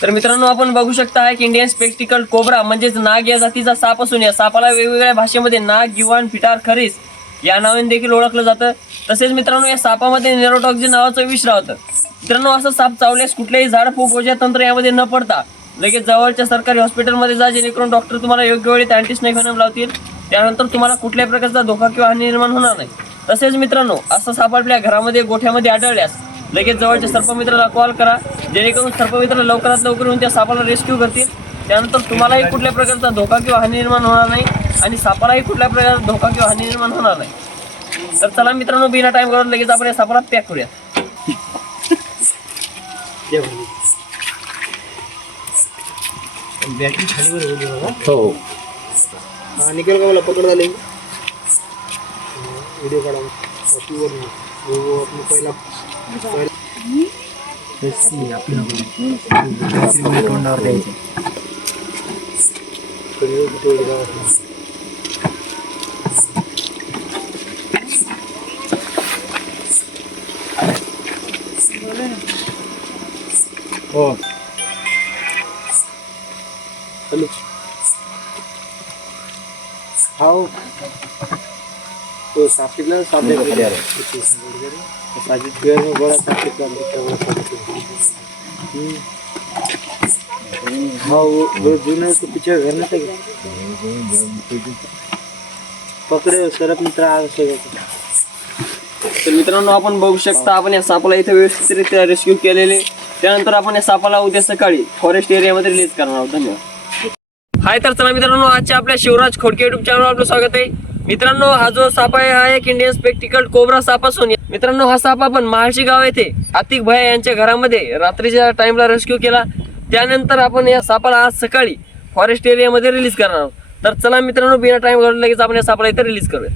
तर मित्रांनो आपण बघू शकता एक इंडियन स्पेक्टिकल कोब्रा म्हणजेच नाग या जातीचा साप असून या सापाला वेगवेगळ्या भाषेमध्ये नाग, गिवान, फिटार, खरीस या नावाने देखील ओळखलं जातं. तसेच मित्रांनो या सापामध्ये नेरोटॉक्सिन नावाचं विष राहतं. मित्रांनो असं साप चावल्यास कुठलेही झाडफूक ओझा तंत्र यामध्ये न पडता लगेच जवळच्या सरकारी हॉस्पिटलमध्ये जा, जेणेकरून डॉक्टर तुम्हाला योग्य वेळी अँटीस्नेक व्हेनम लावतील. त्यानंतर तुम्हाला कुठल्याही प्रकारचा धोका किंवा हानी निर्माण होणार नाही. तसेच मित्रांनो असा साप आपल्या घरामध्ये गोठ्यामध्ये आढळल्यास लगेच जवळच्या सर्पमित्राला कॉल करा, जेणेकरून सर्पमित्र लवकरात लवकर येऊन त्या सापाला रेस्क्यू करतील. त्यानंतर तुम्हालाही कुठल्या प्रकारचा धोका किंवा हानी निर्माण होणार नाही आणि सापालाही कुठल्या प्रकारचा धोका किंवा हानी निर्माण होणार नाही. तर चला मित्रांनो बिना टाइम करत लगेच आपण या सापाला पॅक करूया. बॅटरी खाली हो निकल का मला पकड झाले व्हिडिओ काढा पहिला तोंडावर द्यायचे. हो हॅलो हाउ तो सापिला साधे खाली आले साजिद पेड़ में बड़ा सापित का हाँ वो जूने को पीछे घर में थे पकडे सरप मित्र आ सगळं. तर मित्रांनो आपण बघू शकता आपण या सापाला इथे व्यवस्थितरित्या रेस्क्यू केलेले. त्यानंतर आपण या सापाला उद्या सकाळी फॉरेस्ट एरियामध्ये रिलीज करणार आहोत. धन्यवाद. हाय तर चला मित्रांनो आजच्या आपल्या शिवराज खोडके युट्यूब चॅनलवर आपलं स्वागत आहे. मित्रांनो हा जो साप आहे हा एक इंडियन स्पेक्टिकल कोब्रा साप असून मित्रांनो हा साप आपण महाळशी गाव येथे आतिक भैया यांच्या घरामध्ये रात्रीच्या टाइमला रेस्क्यू केला. त्यानंतर आपण या सापाला आज सकाळी फॉरेस्ट एरियामध्ये रिलीज करणार आहोत. तर चला मित्रांनो बिना टाइम घालून लगेच आपण या सापाला इथे रिलीज करूया.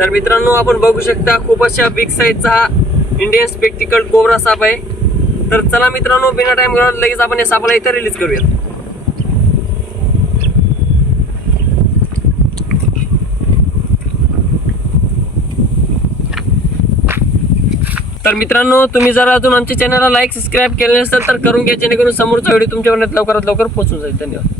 तर मित्रांनो आपण बघू शकता खूप अशा बिग साईजचा हा इंडियन स्पेक्टिकल कोब्रा साप आहे. तर चला मित्रांनो बिना टाइम घालवता लगेच आपण या सापाला इथे रिलीज करूया. तर मित्रांनो, तुम्ही जर अजून आमच्या चॅनलला लाईक सबस्क्राईब केले नसेल तर करून घ्या, जेणेकरून समोरचा व्हिडिओ तुमच्यापर्यंत लवकरात लवकर पोहोचून जाईल. धन्यवाद.